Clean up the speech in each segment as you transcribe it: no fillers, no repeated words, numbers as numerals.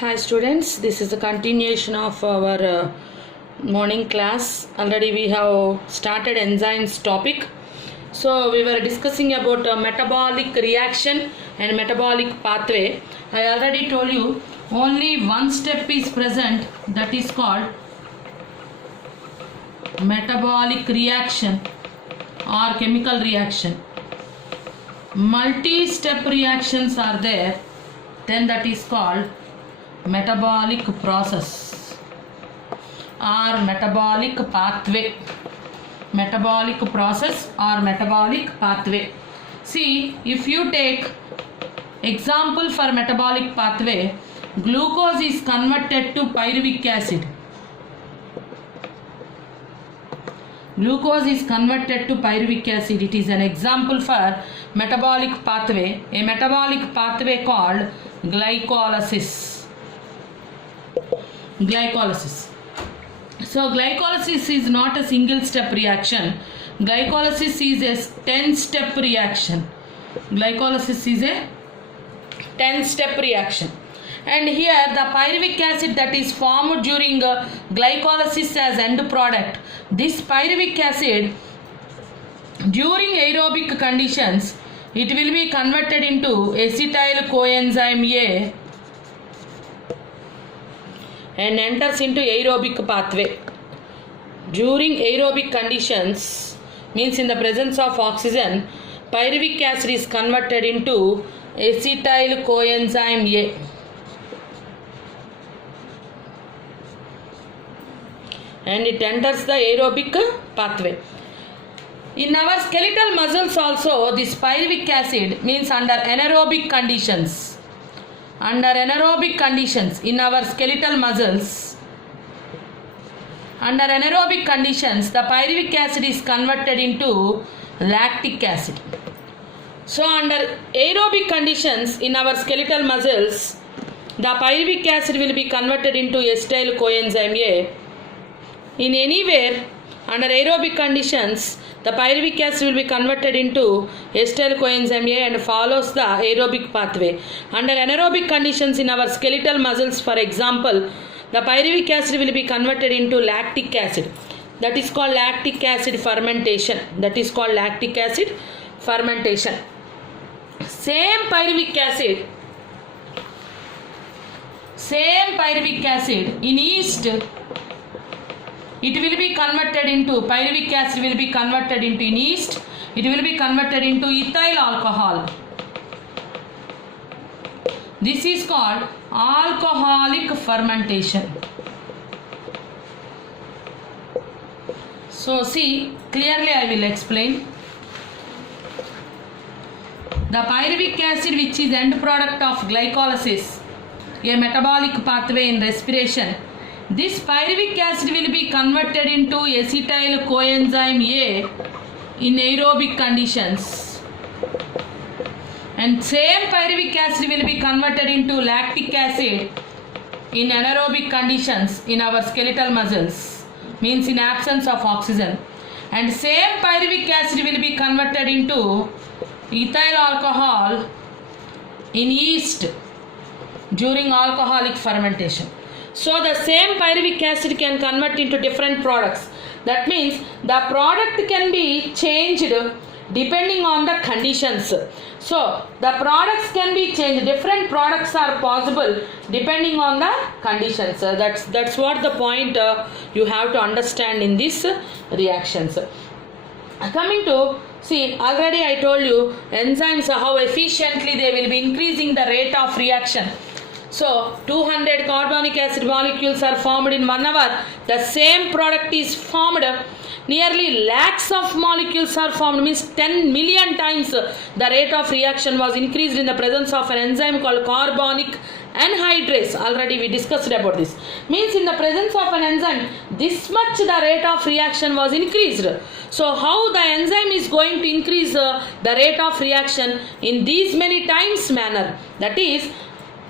Hi students, this is a continuation of our morning class. Already we have started enzymes topic. So we were discussing about metabolic reaction and metabolic pathway. I already told you only one step is present, that is called metabolic reaction or chemical reaction. Multi-step reactions are there, then that is called metabolic process or metabolic pathway. Metabolic process or metabolic pathway. See, if you take example for metabolic pathway, glucose is converted to pyruvic acid. Glucose is converted to pyruvic acid. It is an example for metabolic pathway. A metabolic pathway called glycolysis. Glycolysis. So glycolysis is not a single step reaction. Glycolysis is a 10-step reaction. Glycolysis is a 10-step reaction. And here the pyruvic acid that is formed during glycolysis as end product. This pyruvic acid during aerobic conditions, it will be converted into acetyl coenzyme A and enters into aerobic pathway. During aerobic conditions, means in the presence of oxygen, pyruvic acid is converted into acetyl coenzyme A. And it enters the aerobic pathway. In our skeletal muscles also, this pyruvic acid means under anaerobic conditions. Under anaerobic conditions in our skeletal muscles, under anaerobic conditions, the pyruvic acid is converted into lactic acid. So under aerobic conditions in our skeletal muscles, the pyruvic acid will be converted into acetyl coenzyme A. In anywhere under aerobic conditions, the pyruvic acid will be converted into acetyl coenzyme A and follows the aerobic pathway. Under anaerobic conditions in our skeletal muscles, for example, the pyruvic acid will be converted into lactic acid. That is called lactic acid fermentation. That is called lactic acid fermentation. Same pyruvic acid in yeast, it will be converted into, pyruvic acid will be converted into in yeast, it will be converted into ethyl alcohol. This is called alcoholic fermentation. So see, clearly I will explain. The pyruvic acid, which is end product of glycolysis, a metabolic pathway in respiration, this pyruvic acid will be converted into acetyl coenzyme A in aerobic conditions. And same pyruvic acid will be converted into lactic acid in anaerobic conditions in our skeletal muscles, means in absence of oxygen. And same pyruvic acid will be converted into ethyl alcohol in yeast during alcoholic fermentation. So the same pyruvic acid can convert into different products. That means the product can be changed depending on the conditions. So the products can be changed. Different products are possible depending on the conditions. That's what the point you have to understand in these reactions. Coming to, see, already I told you enzymes, how efficiently they will be increasing the rate of reaction. So 200 carbonic acid molecules are formed in 1 hour. The same product is formed. Nearly lakhs of molecules are formed, means 10 million times the rate of reaction was increased in the presence of an enzyme called carbonic anhydrase. Already we discussed about this. Means in the presence of an enzyme, this much the rate of reaction was increased. So how the enzyme is going to increase the rate of reaction in these many times manner? That is,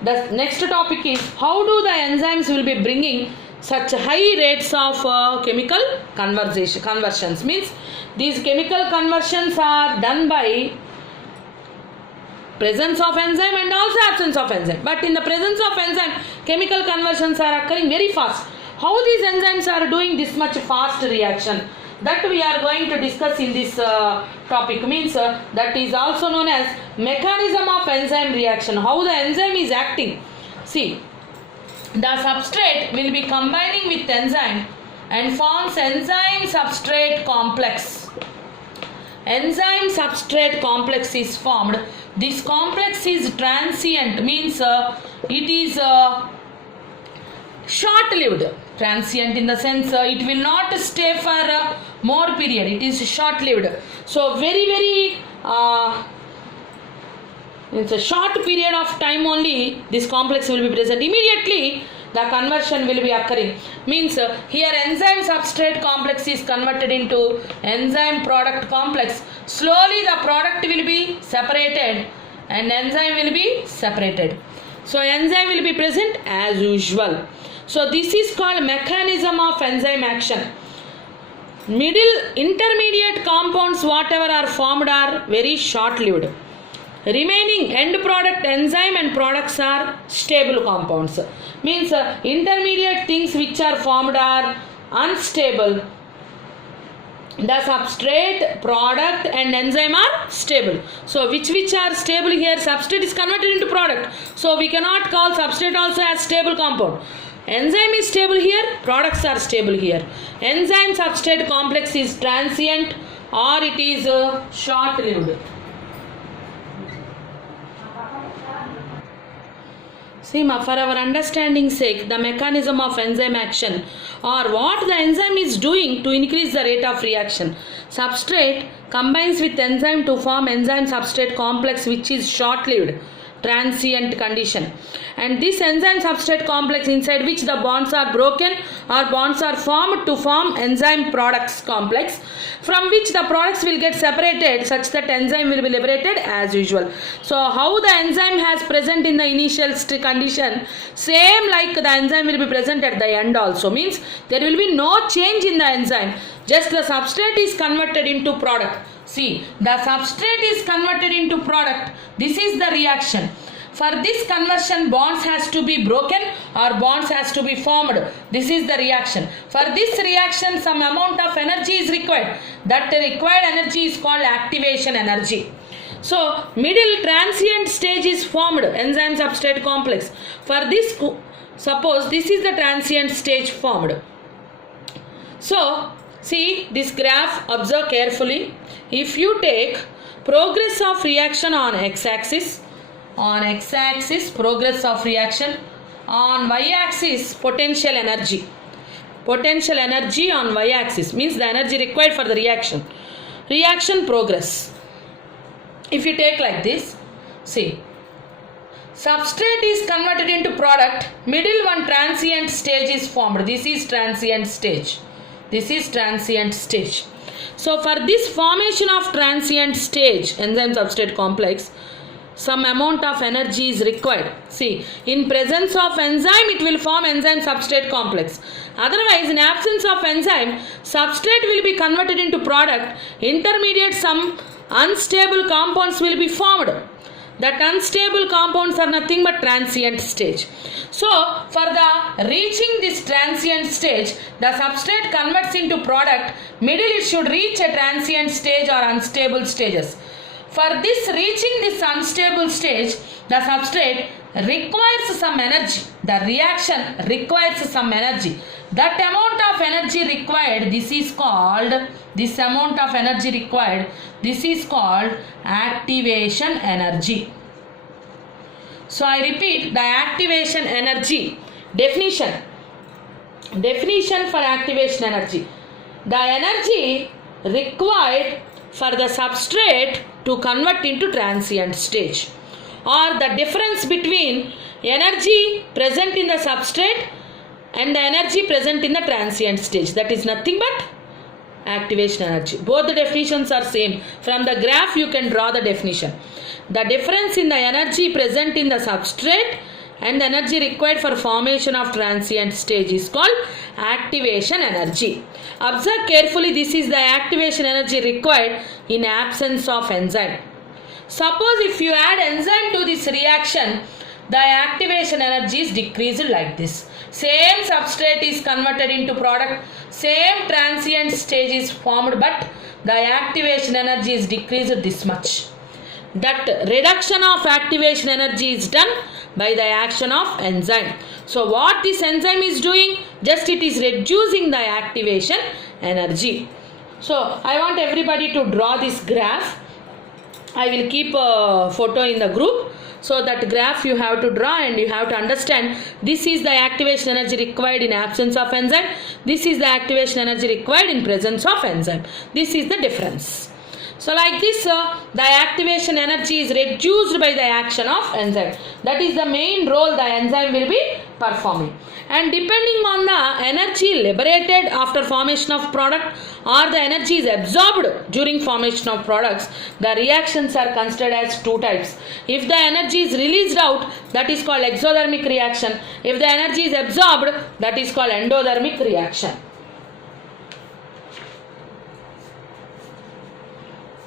the next topic is how do the enzymes will be bringing such high rates of chemical conversions. Means these chemical conversions are done by presence of enzyme and also absence of enzyme. But in the presence of enzyme, chemical conversions are occurring very fast. How these enzymes are doing this much fast reaction? That we are going to discuss in this topic. Means that is also known as mechanism of enzyme reaction. How the enzyme is acting. See, the substrate will be combining with enzyme and forms enzyme substrate complex. Enzyme substrate complex is formed. This complex is transient, means it is short lived. Transient in the sense it will not stay for more period, it is short lived. So very it's a short period of time only this complex will be present. Immediately the conversion will be occurring. Means here enzyme substrate complex is converted into enzyme product complex. Slowly the product will be separated and enzyme will be separated. So enzyme will be present as usual. So this is called mechanism of enzyme action. Intermediate compounds whatever are formed are very short lived. Remaining end product enzyme and products are stable compounds. Means intermediate things which are formed are unstable. The substrate, product and enzyme are stable. So which are stable here? Substrate is converted into product. So we cannot call substrate also as stable compound. Enzyme is stable here, products are stable here. Enzyme substrate complex is transient or it is short lived. See, for our understanding sake, the mechanism of enzyme action or what the enzyme is doing to increase the rate of reaction. Substrate combines with enzyme to form enzyme substrate complex which is short lived, transient condition. And this enzyme substrate complex inside which the bonds are broken or bonds are formed to form enzyme products complex from which the products will get separated such that enzyme will be liberated as usual. So how the enzyme has present in the initial condition, same like the enzyme will be present at the end also. Means there will be no change in the enzyme, just the substrate is converted into product. See, the substrate is converted into product. This is the reaction. For this conversion, bonds has to be broken or bonds has to be formed. This is the reaction. For this reaction, some amount of energy is required. That required energy is called activation energy. So, middle transient stage is formed, enzyme substrate complex. For this, suppose this is the transient stage formed. So, see this graph, observe carefully. If you take progress of reaction on x-axis, progress of reaction, on y-axis potential energy. Potential energy on y-axis means the energy required for the reaction. Reaction progress. If you take like this, see, substrate is converted into product, middle one transient stage is formed. This is transient stage. This is transient stage. So for this formation of transient stage, enzyme substrate complex, some amount of energy is required. See, in presence of enzyme, it will form enzyme substrate complex. Otherwise, in absence of enzyme, substrate will be converted into product. Intermediate, some unstable compounds will be formed. That unstable compounds are nothing but transient stage. So, for the reaching this transient stage, the substrate converts into product. Middle, it should reach a transient stage or unstable stages. For this reaching this unstable stage, the substrate requires some energy. The reaction requires some energy. That amount of energy required, this is called activation energy. So I repeat the activation energy. Definition for activation energy. The energy required for the substrate to convert into transient stage, or the difference between energy present in the substrate and the energy present in the transient stage. That is nothing but activation energy. Both the definitions are same. From the graph you can draw the definition. The difference in the energy present in the substrate and the energy required for formation of transient stage is called activation energy. Observe carefully, this is the activation energy required in absence of enzyme. Suppose if you add enzyme to this reaction, the activation energy is decreased like this. Same substrate is converted into product, same transient stage is formed, but the activation energy is decreased this much. That reduction of activation energy is done by the action of enzyme. So what this enzyme is doing? Just it is reducing the activation energy. So I want everybody to draw this graph. I will keep a photo in the group. So that graph you have to draw and you have to understand this is the activation energy required in absence of enzyme. This is the activation energy required in presence of enzyme. This is the difference. So like this, the activation energy is reduced by the action of enzyme. That is the main role the enzyme will be performing. And depending on the energy liberated after formation of product or the energy is absorbed during formation of products, the reactions are considered as two types. If the energy is released out, that is called exothermic reaction. If the energy is absorbed, that is called endothermic reaction.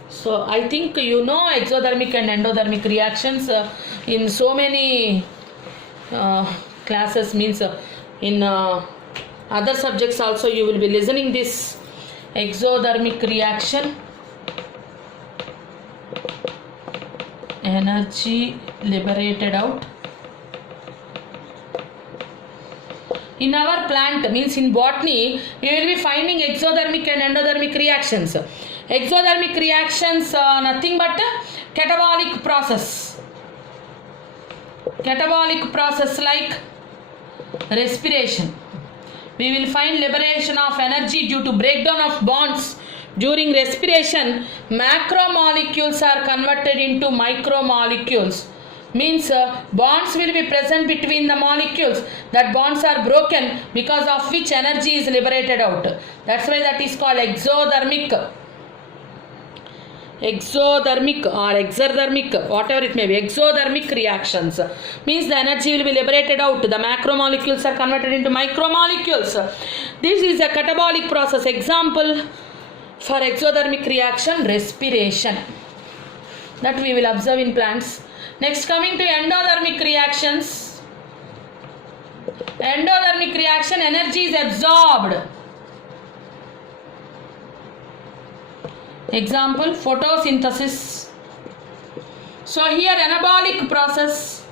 So I think you know exothermic and endothermic reactions in so many classes, means in other subjects also you will be listening this exothermic reaction, energy liberated out. In our plant, means in botany, you will be finding exothermic and endothermic reactions. Exothermic reactions nothing but catabolic process. Catabolic process like respiration. We will find liberation of energy due to breakdown of bonds. During respiration, macromolecules are converted into micromolecules. Means bonds will be present between the molecules. That bonds are broken, because of which energy is liberated out. That's why that is called exothermic. Exothermic or exothermic, whatever it may be, exothermic reactions means the energy will be liberated out. The macromolecules are converted into micromolecules. This is a catabolic process. Example for exothermic reaction, respiration, that we will observe in plants. Next, coming to endothermic reactions. Endothermic reaction, energy is absorbed. Example, photosynthesis. So here anabolic process,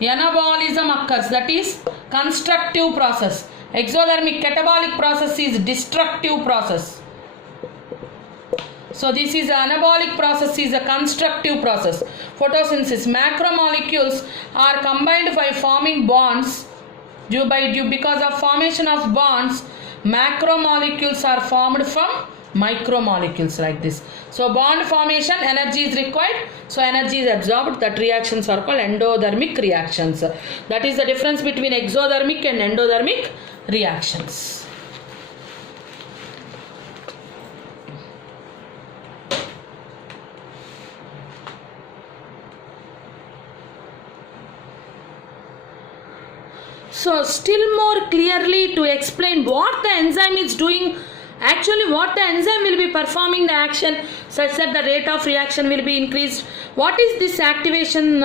anabolism occurs, that is constructive process. Exothermic catabolic process is destructive process. So this is anabolic process, is a constructive process. Photosynthesis, macromolecules are combined by forming bonds. Because of formation of bonds, macromolecules are formed from micromolecules like this. So bond formation, energy is required, so energy is absorbed. That reactions are called endothermic reactions. That is the difference between exothermic and endothermic reactions. So still more clearly to explain what the enzyme is doing, actually what the enzyme will be performing the action such that the rate of reaction will be increased. What is this activation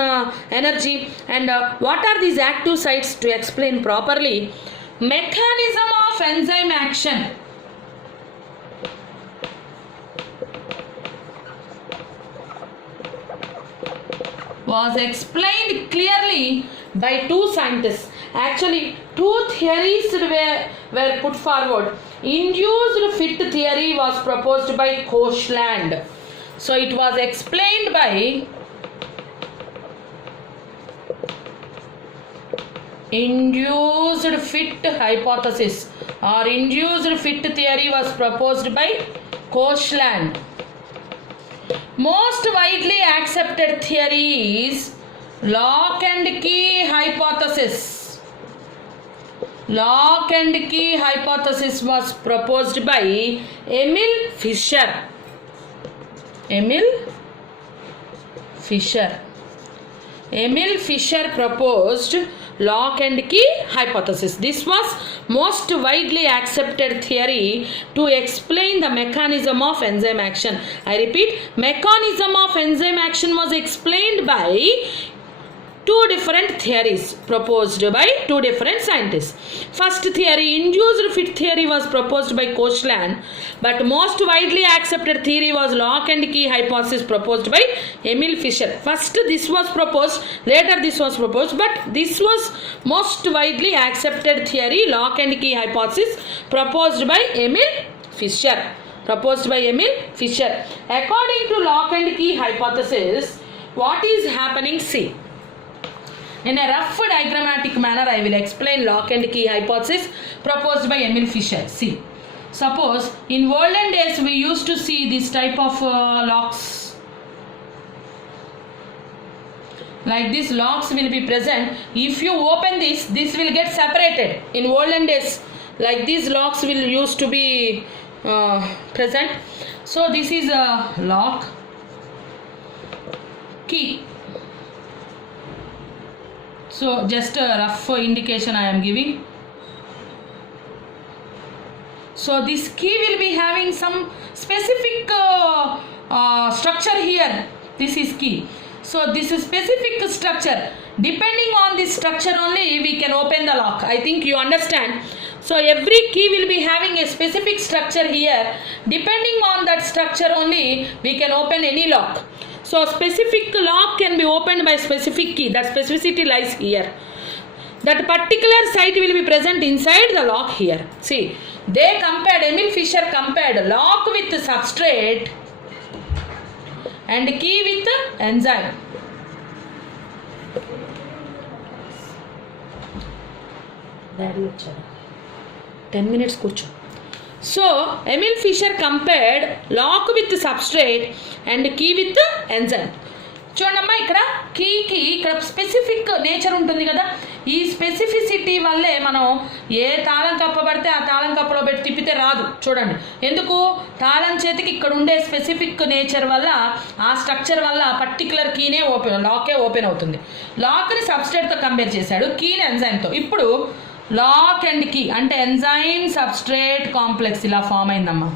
energy and what are these active sites, to explain properly. Mechanism of enzyme action. Was explained clearly by two scientists. Actually, two theories were put forward. Induced fit theory was proposed by Koshland. So it was explained by induced fit hypothesis, or induced fit theory was proposed by Koshland. Most widely accepted theory is lock and key hypothesis. Lock and key hypothesis was proposed by Emil Fischer. Emil Fischer proposed lock and key hypothesis. This was most widely accepted theory to explain the mechanism of enzyme action. I repeat, mechanism of enzyme action was explained by two different theories proposed by two different scientists. First theory, induced fit theory, was proposed by Koshland, but most widely accepted theory was lock and key hypothesis proposed by Emil Fischer. First this was proposed, later this was proposed, but this was most widely accepted theory, lock and key hypothesis proposed by Emil Fischer. Proposed by Emil Fischer. According to lock and key hypothesis, what is happening? See. In a rough diagrammatic manner, I will explain lock and key hypothesis proposed by Emil Fischer. See, suppose in olden days we used to see this type of locks. Like this, locks will be present. If you open this will get separated. In olden days, like these locks will used to be present. So this is a lock, key. So just a rough indication I am giving. So this key will be having some specific structure here. This is key. So this is specific structure. Depending on this structure only we can open the lock. I think you understand. So every key will be having a specific structure here. Depending on that structure only we can open any lock. So specific lock can be opened by specific key. That specificity lies here. That particular site will be present inside the lock here. See, they compared, Emil Fischer compared lock with substrate and key with enzyme. Daddy, 10 minutes కూర్చో. So Emil Fischer compared lock with substrate and key with enzyme. చూడమ్మా, ఇక్కడ కీకి ఇక్కడ specific nature ఉంటుంది కదా. ఈ specificity వల్లే మనం ఏ తాళం కప్ప పడితే ఆ తాళం కప్పలో పెట్టి తిప్పితే రాదు. చూడండి ఎందుకు, తాళం చేతికి ఇక్కడ ఉండే స్పెసిఫిక్ నేచర్ వల్ల, ఆ స్ట్రక్చర్ వల్ల పర్టికులర్ కీనే లాకే ఓపెన్ అవుతుంది. లాక్ని సబ్స్ట్రేట్తో కంపేర్ చేశాడు, కీని ఎంజైమ్తో. ఇప్పుడు లాక్ అండ్ కీ అంటే ఎంజైమ్ సబ్స్ట్రేట్ కాంప్లెక్స్ ఇలా ఫామ్ అయిందమ్మా.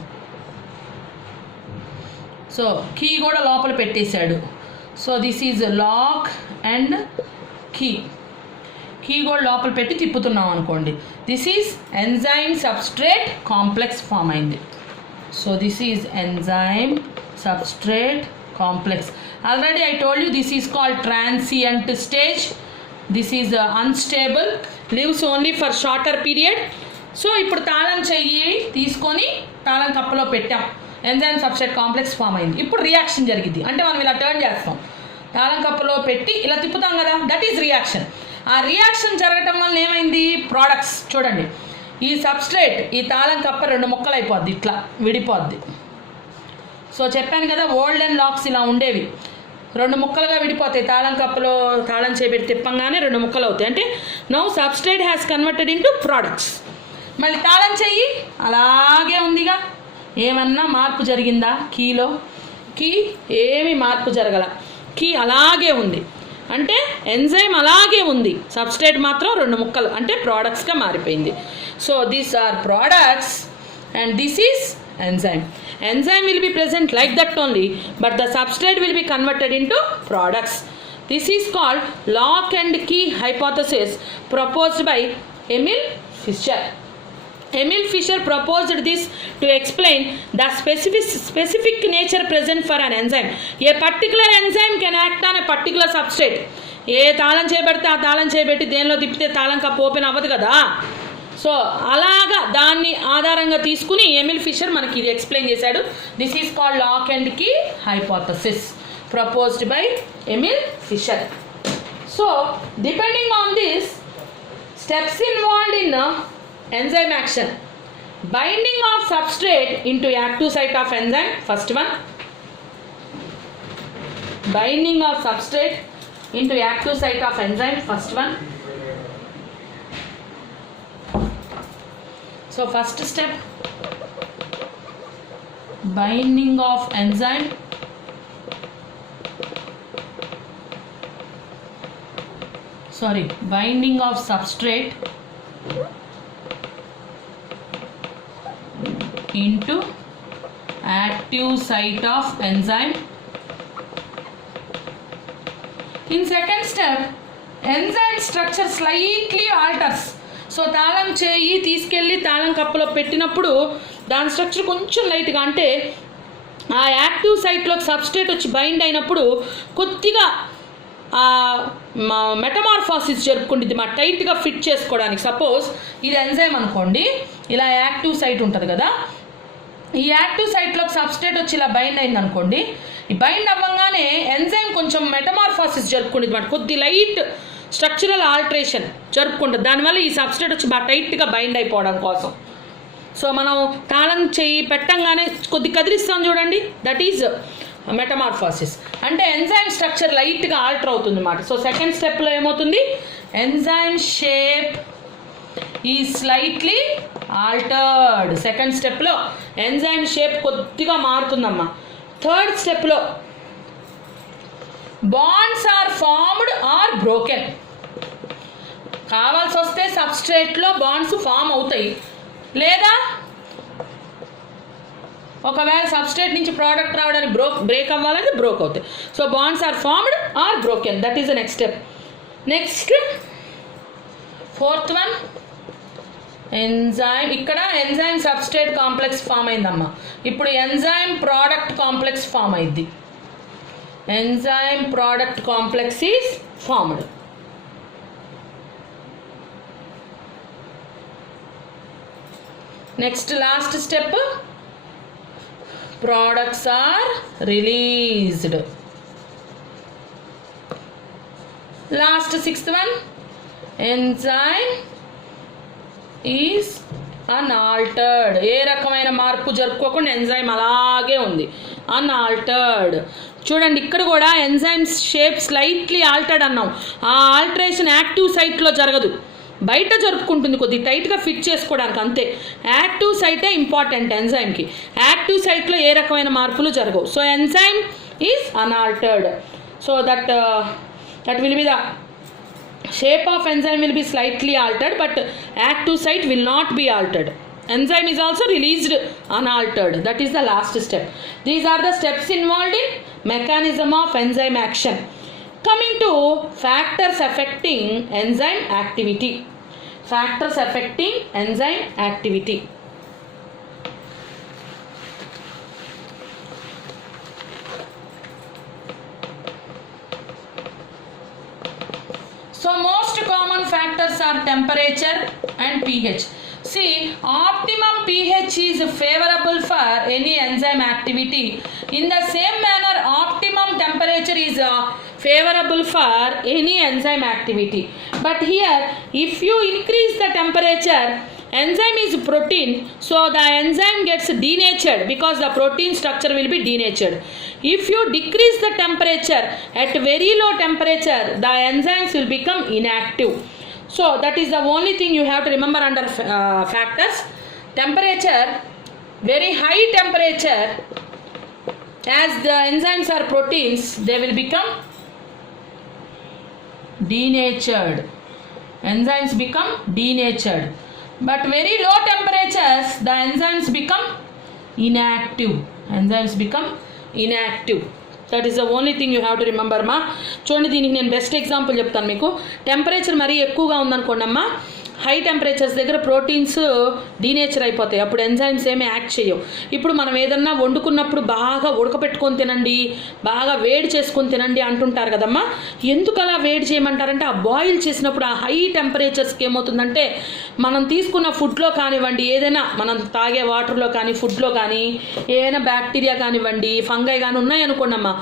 సో కీ కూడా లోపల పెట్టేశాడు. So this is lock and key. Key కూడా లోపల పెట్టి తిప్పుతున్నాం అనుకోండి. This is enzyme substrate complex form అయింది. So this is enzyme substrate complex. Already I told you this is called transient stage. This is unstable, lives only for shorter period. So ఇప్పుడు తాళం చెయ్యి తీసుకొని తాళం కప్పలో పెట్టాం, ఎంజైమ్ సబ్స్ట్రేట్ కాంప్లెక్స్ ఫామ్ అయింది. ఇప్పుడు reaction జరిగింది అంటే మనం ఇలా టర్న్ చేస్తాం, తాళం కప్పలో పెట్టి ఇలా తిప్పుతాం కదా, దట్ ఈజ్ రియాక్షన్. ఆ రియాక్షన్ జరగటం వల్ల ఏమైంది, ప్రోడక్ట్స్. చూడండి, ఈ సబ్స్ట్రేట్ ఈ తాళం కప్ప రెండు ముక్కలు అయిపోద్ది, ఇట్లా విడిపోద్ది. సో చెప్పాను కదా, ఓల్డెన్ లాక్స్ ఇలా ఉండేవి, రెండు ముక్కలుగా విడిపోతాయి. తాళం కప్పలో తాళం చేపెట్టి తిప్పంగానే రెండు ముక్కలు అవుతాయి. అంటే now substrate has converted into products. మళ్ళీ తాళం చెయ్యి అలాగే ఉందిగా, ఏమన్నా మార్పు జరిగిందా కీలో? కీ ఏమీ మార్పు జరగల, కీ అలాగే ఉంది. అంటే ఎంజైమ్ అలాగే ఉంది, సబ్స్ట్రేట్ మాత్రం రెండు ముక్కలు అంటే ప్రోడక్ట్స్గా మారిపోయింది. So these are products and this is enzyme. Enzyme will be present like that only, but the substrate will be converted into products. This is called lock and key hypothesis proposed by Emil Fischer. Emil Fischer proposed this to explain the specific nature present for an enzyme. A particular enzyme can act on a particular substrate. ఏ తాళం చేయబడితే ఆ తాళం చేయబెట్టి దేనిలో తిప్పితే తాళం cup open అవ్వదు కదా. So అలాగా దాన్ని ఆధారంగా తీసుకుని ఎమిల్ ఫిషర్ మనకి ఇది ఎక్స్ప్లెయిన్ చేశాడు. This is called lock and key hypothesis proposed by Emil Fischer. So depending on this steps involved in enzyme action, binding of substrate into active site of enzyme, first one, binding of substrate into active site of enzyme, first one. So first step, binding of enzyme binding of substrate into active site of enzyme. In second step, enzyme structure slightly alters. So తాళం చేయి తీసుకెళ్ళి తాళం కప్పులో పెట్టినప్పుడు దాని structure కొంచెం లైట్గా, అంటే ఆ యాక్టివ్ సైట్లోకి సబ్స్ట్రేట్ వచ్చి బైండ్ అయినప్పుడు కొద్దిగా మెటమార్ఫాసిస్ జరుపుకుంటుంది మా టైట్గా ఫిట్ చేసుకోవడానికి. సపోజ్ ఇది ఎంజైమ్ అనుకోండి, ఇలా యాక్టివ్ సైట్ ఉంటుంది కదా, ఈ యాక్టివ్ సైట్లోకి సబ్స్ట్రేట్ వచ్చి ఇలా బైండ్ అయింది అనుకోండి, ఈ బైండ్ అవ్వగానే ఎంజైమ్ కొంచెం మెటమార్ఫాసిస్ జరుపుకుంటుంది మాట, కొద్ది లైట్ స్ట్రక్చరల్ ఆల్టరేషన్ జరుపుకుంటుంది. దానివల్ల ఈ సబ్స్ట్రేట్ వచ్చి బాగా టైట్గా బైండ్ అయిపోవడం కోసం. సో మనం తాళం చేయి పెట్టంగానే కొద్ది కదిలిస్తాం చూడండి, దట్ ఈజ్ మెటమార్ఫాసిస్. అంటే ఎంజైమ్ స్ట్రక్చర్ లైట్గా ఆల్టర్ అవుతుంది అన్నమాట. సో సెకండ్ స్టెప్లో ఏమవుతుంది, enzyme shape is slightly altered. Second స్టెప్లో ఎంజైమ్ షేప్ కొద్దిగా మారుతుందమ్మా. థర్డ్ స్టెప్లో bonds are formed or broken. కావాల్సి వస్తే సబ్స్ట్రేట్లో బాండ్స్ ఫామ్ అవుతాయి, లేదా ఒకవేళ సబ్స్ట్రేట్ నుంచి ప్రోడక్ట్ రావడానికి బ్రేక్ అవ్వాలంటే బ్రోక్ అవుతాయి. So bonds are formed or broken, that is the next step. Next fourth one enzyme. ఇక్కడ ఎంజైమ్ సబ్స్ట్రేట్ కాంప్లెక్స్ ఫామ్ అయిందమ్మా. ఇప్పుడు ఎంజైమ్ ప్రోడక్ట్ కాంప్లెక్స్ ఫామ్ అయింది. Enzyme product complex is formed. Next last step, products are released. Last sixth one, enzyme is unaltered. ఏ రకమైన మార్పు జరుపుకోకుండా enzyme అలాగే ఉంది, అన్ఆల్టర్డ్. చూడండి ఇక్కడ కూడా ఎంజైమ్ షేప్ స్లైట్లీ ఆల్టర్డ్ అన్నాం. ఆ ఆల్టరేషన్ యాక్టివ్ సైట్లో జరగదు, బయట జరుపుకుంటుంది, కొద్ది టైట్గా ఫిట్ చేసుకోవడానికి అంతే. యాక్టివ్ సైటే ఇంపార్టెంట్ ఎంజైమ్కి. యాక్టివ్ సైట్లో ఏ రకమైన మార్పులు జరగవు. So enzyme is unaltered. So that will be the shape of enzyme will be slightly altered, but active site will not be altered. Enzyme is also released unaltered. That is the last step. These are the steps involved in mechanism of enzyme action. Coming to factors affecting enzyme activity. Factors affecting enzyme activity. So most common factors are temperature and pH. See, optimum pH is favorable for any enzyme activity. In the same manner, optimum temperature is favorable for any enzyme activity. But here, if you increase the temperature, enzyme is protein, so the enzyme gets denatured because the protein structure will be denatured. If you decrease the temperature at very low temperature, the enzymes will become inactive. So that is the only thing you have to remember under factors. Temperature, very high temperature, as the enzymes are proteins, they will become denatured. Enzymes become denatured. But very low temperatures, the enzymes become inactive. Enzymes become inactive. That is the only thing you have to remember మా. చూడండి, దీనికి నేను best example చెప్తాను మీకు. Temperature మరీ ఎక్కువగా ఉందనుకోండి అమ్మా, హై టెంపరేచర్స్ దగ్గర ప్రోటీన్స్ డీనేచర్ అయిపోతాయి, అప్పుడు ఎంజైమ్స్ ఏమీ యాక్ట్ చేయవు. ఇప్పుడు మనం ఏదన్నా వండుకున్నప్పుడు బాగా ఉడకపెట్టుకొని తినండి, బాగా వేడి చేసుకొని తినండి అంటుంటారు కదమ్మా. ఎందుకు అలా వేడి చేయమంటారంటే, ఆ బాయిల్ చేసినప్పుడు ఆ హై టెంపరేచర్స్కి ఏమవుతుందంటే, మనం తీసుకున్న ఫుడ్లో కానివ్వండి, ఏదైనా మనం తాగే వాటర్లో కానీ, ఫుడ్లో కానీ ఏదైనా బ్యాక్టీరియా కానివ్వండి, ఫంగై కానీ ఉన్నాయనుకోండి అమ్మా,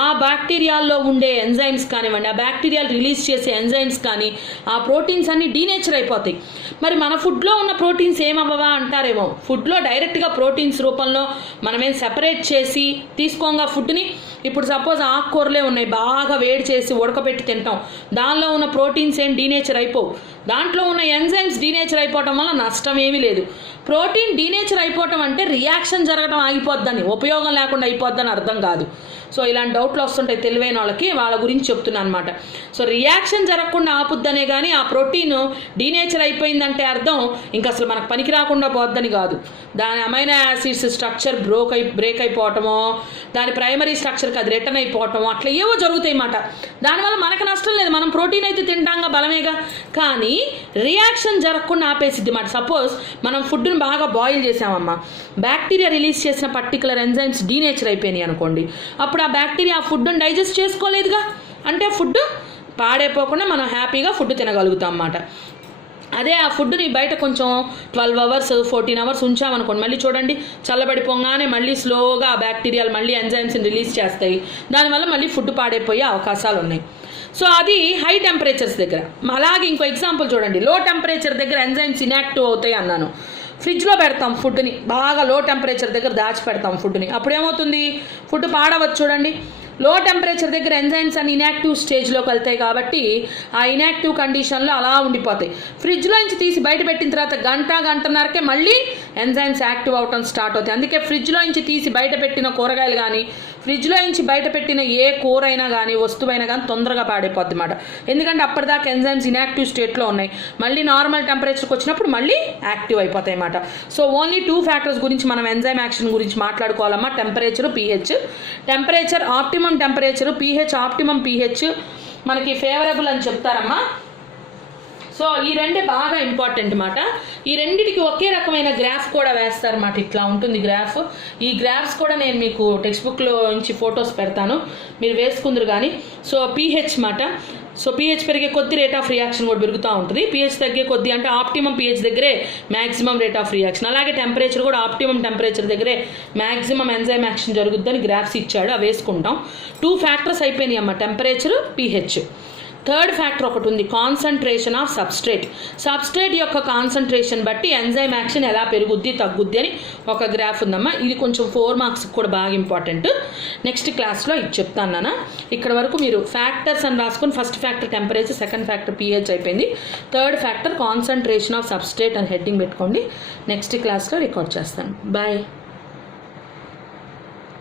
ఆ బ్యాక్టీరియాల్లో ఉండే ఎంజైమ్స్ కానివ్వండి, ఆ బ్యాక్టీరియాలు రిలీజ్ చేసే ఎంజైమ్స్ కానీ, ఆ ప్రోటీన్స్ అన్నీ డీనేచర్ అయిపోతాయి. మరి మన ఫుడ్లో ఉన్న ప్రోటీన్స్ ఏమవ్వవా అంటారేమో. ఫుడ్లో డైరెక్ట్గా ప్రోటీన్స్ రూపంలో మనమేం సెపరేట్ చేసి తీసుకోగా ఫుడ్ని. ఇప్పుడు సపోజ్ ఆకుకూరలే ఉన్నాయి, బాగా వేడి చేసి ఉడకబెట్టి తింటాం, దానిలో ఉన్న ప్రోటీన్స్ ఏం డీనేచర్ అయిపోవు. దాంట్లో ఉన్న ఎంజైమ్స్ డీనేచర్ అయిపోవటం వల్ల నష్టం ఏమీ లేదు. ప్రోటీన్ డీనేచర్ అయిపోవటం అంటే రియాక్షన్ జరగడం ఆగిపోద్దని, ఉపయోగం లేకుండా అయిపోద్దని అర్థం కాదు. సో ఇలాంటి డౌట్లు వస్తుంటాయి తెలివైన వాళ్ళకి, వాళ్ళ గురించి చెప్తున్నాను అనమాట. సో రియాక్షన్ జరగకుండా ఆపుద్దనే కానీ ఆ ప్రోటీన్ డీనేచర్ అయిపోయిందంటే అర్థం ఇంకా అసలు మనకు పనికి రాకుండా పోద్దని కాదు. దాని అమైనో యాసిడ్స్ స్ట్రక్చర్ బ్రేక్ అయిపోవటమో, దాని ప్రైమరీ స్ట్రక్చర్కి అది రిటర్న్ అయిపోవటమో అట్లా ఏవో జరుగుతాయి అన్నమాట. దానివల్ల మనకు నష్టం లేదు, మనం ప్రోటీన్ అయితే తింటాంగా బలమేగా, కానీ రియాక్షన్ జరగకుండా ఆపేసిద్ది అన్నమాట. సపోజ్ మనం ఫుడ్ని బాగా బాయిల్ చేసామమ్మా, బ్యాక్టీరియా రిలీజ్ చేసిన పర్టికులర్ ఎంజైమ్స్ డీనేచర్ అయిపోయినాయి అనుకోండి, అప్పుడు ఆ బ్యాక్టీరియా ఆ ఫుడ్ని డైజెస్ట్ చేసుకోలేదుగా, అంటే ఫుడ్ పాడైపోకుండా మనం హ్యాపీగా ఫుడ్ తినగలుగుతాం అన్నమాట. అదే ఆ ఫుడ్ని బయట కొంచెం 12 hours 14 hours ఉంచామనుకోండి, మళ్ళీ చూడండి చల్లబడిపోగానే మళ్ళీ స్లోగా ఆ బ్యాక్టీరియాలు మళ్ళీ ఎంజైమ్స్ని రిలీజ్ చేస్తాయి, దానివల్ల మళ్ళీ ఫుడ్ పాడైపోయే అవకాశాలు ఉన్నాయి. సో అది హై టెంపరేచర్స్ దగ్గర. అలాగే ఇంకో ఎగ్జాంపుల్ చూడండి, లో టెంపరేచర్ దగ్గర ఎంజైమ్స్ ఇన్యాక్టివ్ అవుతాయి అన్నాను. ఫ్రిడ్జ్లో పెడతాం ఫుడ్ని, బాగా లో టెంపరేచర్ దగ్గర దాచి పెడతాం ఫుడ్ని, అప్పుడు ఏమవుతుంది, ఫుడ్ పాడవచ్చు. చూడండి, లో టెంపరేచర్ దగ్గర ఎంజైమ్స్ అని ఇన్యాక్టివ్ స్టేజ్లోకి వెళ్తాయి కాబట్టి ఆ ఇన్యాక్టివ్ కండిషన్లో అలా ఉండిపోతాయి. ఫ్రిడ్జ్లో నుంచి తీసి బయట పెట్టిన తర్వాత గంటన్నరకే మళ్ళీ ఎంజైమ్స్ యాక్టివ్ అవటం స్టార్ట్ అవుతాయి. అందుకే ఫ్రిడ్జ్లో నుంచి తీసి బయట పెట్టిన కూరగాయలు కానీ, ఫ్రిడ్జ్లో నుంచి బయట పెట్టిన ఏ కూర అయినా కానీ వస్తువైనా కానీ తొందరగా పాడైపోద్ది అన్నమాట. ఎందుకంటే అప్పటిదాకా ఎంజైమ్స్ ఇన్యాక్టివ్ స్టేట్లో ఉన్నాయి, మళ్ళీ నార్మల్ టెంపరేచర్కి వచ్చినప్పుడు మళ్ళీ యాక్టివ్ అయిపోతాయి అన్నమాట. సో ఓన్లీ 2 factors గురించి మనం ఎంజైమ్ యాక్షన్ గురించి మాట్లాడుకోవాలమ్మా, temperature, pH. Temperature optimum temperature, pH optimum pH మనకి ఫేవరబుల్ అని చెప్తారమ్మా. సో ఈ రెండే బాగా ఇంపార్టెంట్ అన్నమాట. ఈ రెండిటికి ఒకే రకమైన గ్రాఫ్ కూడా వేస్తారన్నమాట, ఇట్లా ఉంటుంది గ్రాఫ్. ఈ గ్రాఫ్స్ కూడా నేను మీకు టెక్స్ట్ బుక్లో నుంచి ఫొటోస్ పెడతాను, మీరు వేసుకుందరు కానీ. సో pH మాట, సో pH పెరిగే కొద్ది రేట్ ఆఫ్ రియాక్షన్ కూడా పెరుగుతూ ఉంటుంది, pH తగ్గే కొద్ది అంటే ఆప్టిమం pH దగ్గరే మ్యాక్సిమం రేట్ ఆఫ్ రియాక్షన్. అలాగే టెంపరేచర్ కూడా ఆప్టిమం టెంపరేచర్ దగ్గరే మ్యాక్సిమం ఎంజైమ్ యాక్షన్ జరుగుద్దని గ్రాఫ్స్ ఇచ్చాడు, అవి వేసుకుంటాం. 2 factors అయిపోయినాయి అమ్మ, టెంపరేచర్, pH. థర్డ్ ఫ్యాక్టర్ ఒకటి ఉంది, కాన్సన్ట్రేషన్ ఆఫ్ సబ్స్ట్రేట్. సబ్స్ట్రేట్ యొక్క కాన్సన్ట్రేషన్ బట్టి ఎంజైమ్ యాక్షన్ ఎలా పెరుగుద్ది తగ్గుద్ది అని ఒక గ్రాఫ్ ఉందమ్మా. ఇది కొంచెం 4 marks కూడా బాగా ఇంపార్టెంట్, నెక్స్ట్ క్లాస్లో ఇది చెప్తాను నాన్న. ఇక్కడ వరకు మీరు ఫ్యాక్టర్స్ అని రాసుకొని, first factor temperature, second factor pH అయిపోయింది, third factor concentration of substrate అని హెడ్డింగ్ పెట్టుకోండి. నెక్స్ట్ క్లాస్లో రికార్డ్ చేస్తాను. బాయ్.